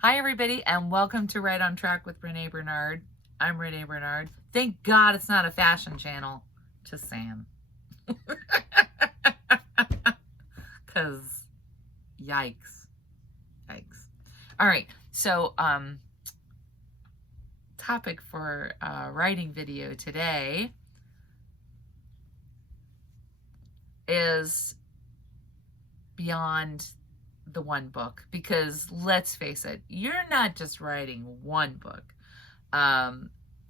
Hi, everybody, and welcome to Right on Track with Renee Bernard. I'm Renee Bernard. Thank God it's not a fashion channel. Just saying. Because, yikes. Yikes. All right, so, topic for writing video today is beyond the one book, because let's face it, you're not just writing one book.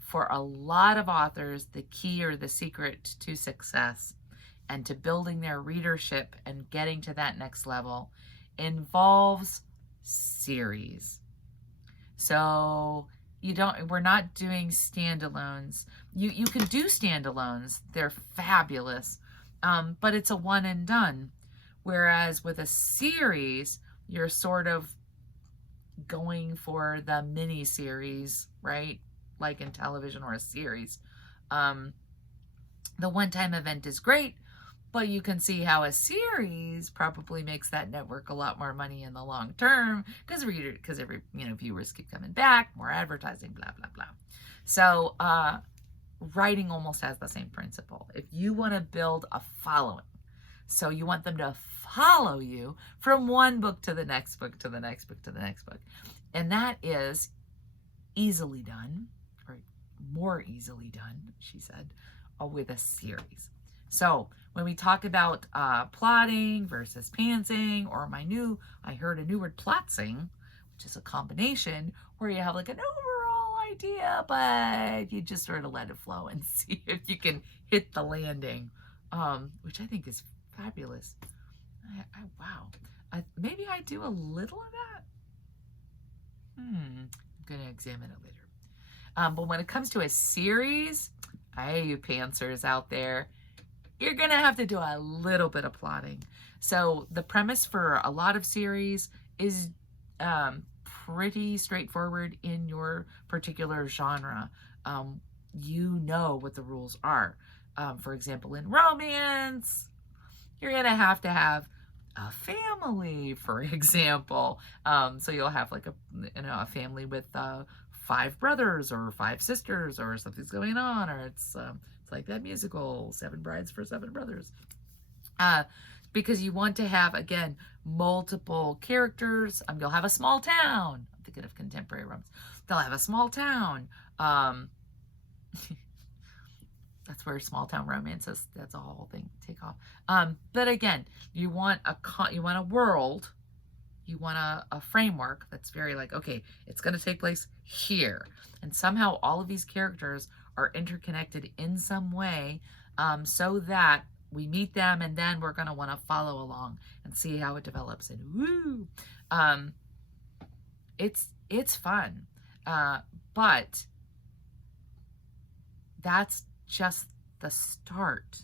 For a lot of authors, the key or the secret to success and to building their readership and getting to that next level involves series. So we're not doing standalones. You can do standalones. They're fabulous. But it's a one and done. Whereas with a series, you're sort of going for the mini series, right? Like in television or a series. The one-time event is great, but you can see how a series probably makes that network a lot more money in the long term because viewers keep coming back, more advertising, blah blah blah. So writing almost has the same principle. If you want to build a following, so you want them to follow you from one book to the next book to the next book to the next book, and that is easily done, or more easily done, she said, with a series. So when we talk about plotting versus pantsing, or I heard a new word, plotsing, which is a combination where you have like an overall idea, but you just sort of let it flow and see if you can hit the landing, which I think is fabulous. Wow. Maybe I do a little of that. I'm going to examine it later. But when it comes to a series, hey, you pantsers out there, you're going to have to do a little bit of plotting. So the premise for a lot of series is pretty straightforward in your particular genre. You know what the rules are. For example, in romance, you're going to have a family, for example. So you'll have like a family with 5 brothers or 5 sisters, or something's going on, or it's like that musical, 7 Brides for 7 Brothers. Because you want to have, again, multiple characters. You'll have a small town. I'm thinking of contemporary romance. They'll have a small town. That's where small town romances, that's a whole thing, take off. But again, you want a world, you want a framework that's very like, okay, it's going to take place here. And somehow all of these characters are interconnected in some way, so that we meet them and then we're going to want to follow along and see how it develops. And woo! It's fun. But that's just the start.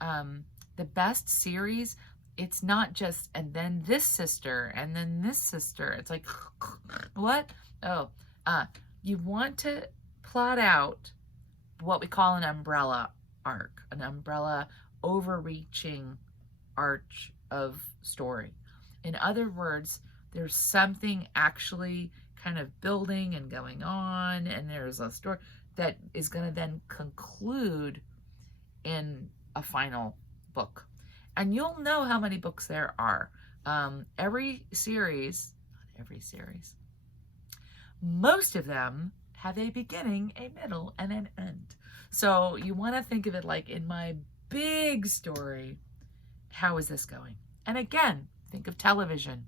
The best series, it's not just, and then this sister, and then this sister. It's like, what? Oh, you want to plot out what we call an umbrella arc, an umbrella overreaching arch of story. In other words, there's something actually kind of building and going on, and there's a story that is going to then conclude in a final book. And you'll know how many books there are. Every series, not every series, most of them have a beginning, a middle, and an end. So you want to think of it like, in my big story, how is this going? And again, think of television.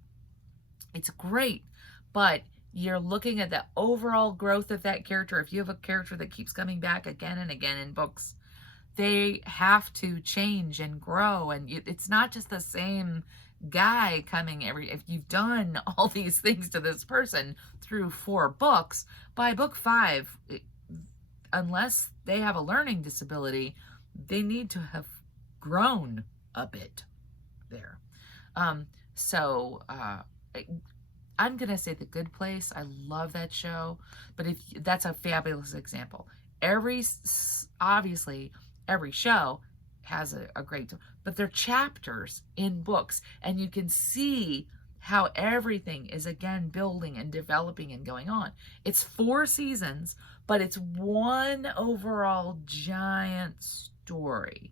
It's great, but you're looking at the overall growth of that character. If you have a character that keeps coming back again and again in books, they have to change and grow. And it's not just the same guy coming if you've done all these things to this person through 4 books, by book 5, unless they have a learning disability, they need to have grown a bit there. I'm going to say The Good Place. I love that show, but that's a fabulous example. Obviously, every show has a great, but they're chapters in books, and you can see how everything is again building and developing and going on. It's 4 seasons, but it's one overall giant story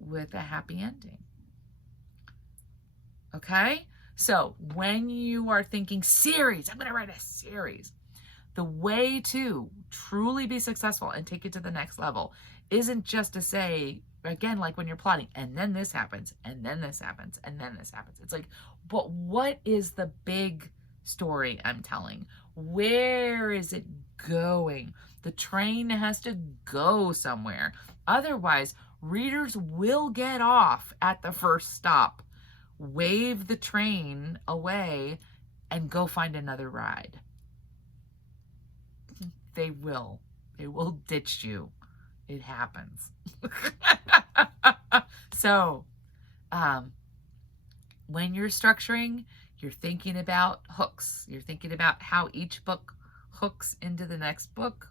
with a happy ending. Okay? So when you are thinking series, I'm going to write a series. The way to truly be successful and take it to the next level isn't just to say, again, like when you're plotting, and then this happens, and then this happens, and then this happens. It's like, but what is the big story I'm telling? Where is it going? The train has to go somewhere. Otherwise, readers will get off at the first stop, wave the train away, and go find another ride. They will. They will ditch you. It happens. So, when you're structuring, you're thinking about hooks. You're thinking about how each book hooks into the next book.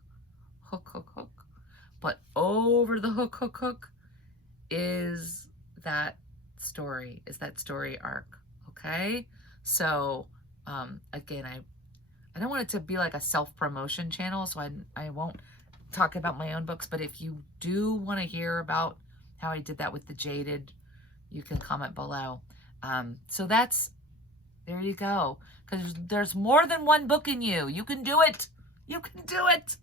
Hook, hook, hook. But over the hook, hook, hook is that story, arc. Okay? So, again, I don't want it to be like a self-promotion channel, so I won't talk about my own books, but if you do want to hear about how I did that with The Jaded, you can comment below. So there you go. Because there's more than one book in you. You can do it. You can do it.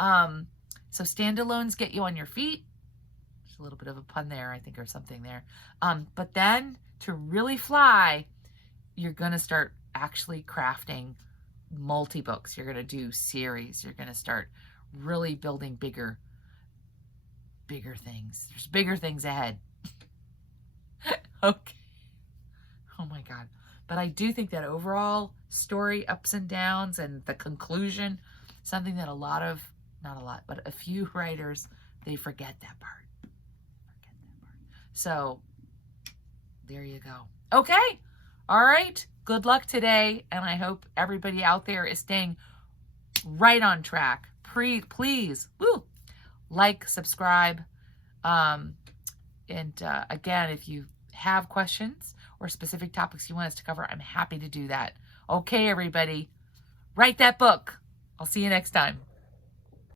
So standalones get you on your feet. There's a little bit of a pun there, I think, or something there. But then to really fly, you're going to start actually crafting multi-books. You're going to do series. You're going to start really building bigger things. There's bigger things ahead. Okay. Oh my God. But I do think that overall story, ups and downs, and the conclusion, something that not a lot, but a few writers, they forget that part. So there you go. Okay. All right. Good luck today. And I hope everybody out there is staying right on track. Please, like, subscribe. And again, if you have questions or specific topics you want us to cover, I'm happy to do that. Okay, everybody, write that book. I'll see you next time.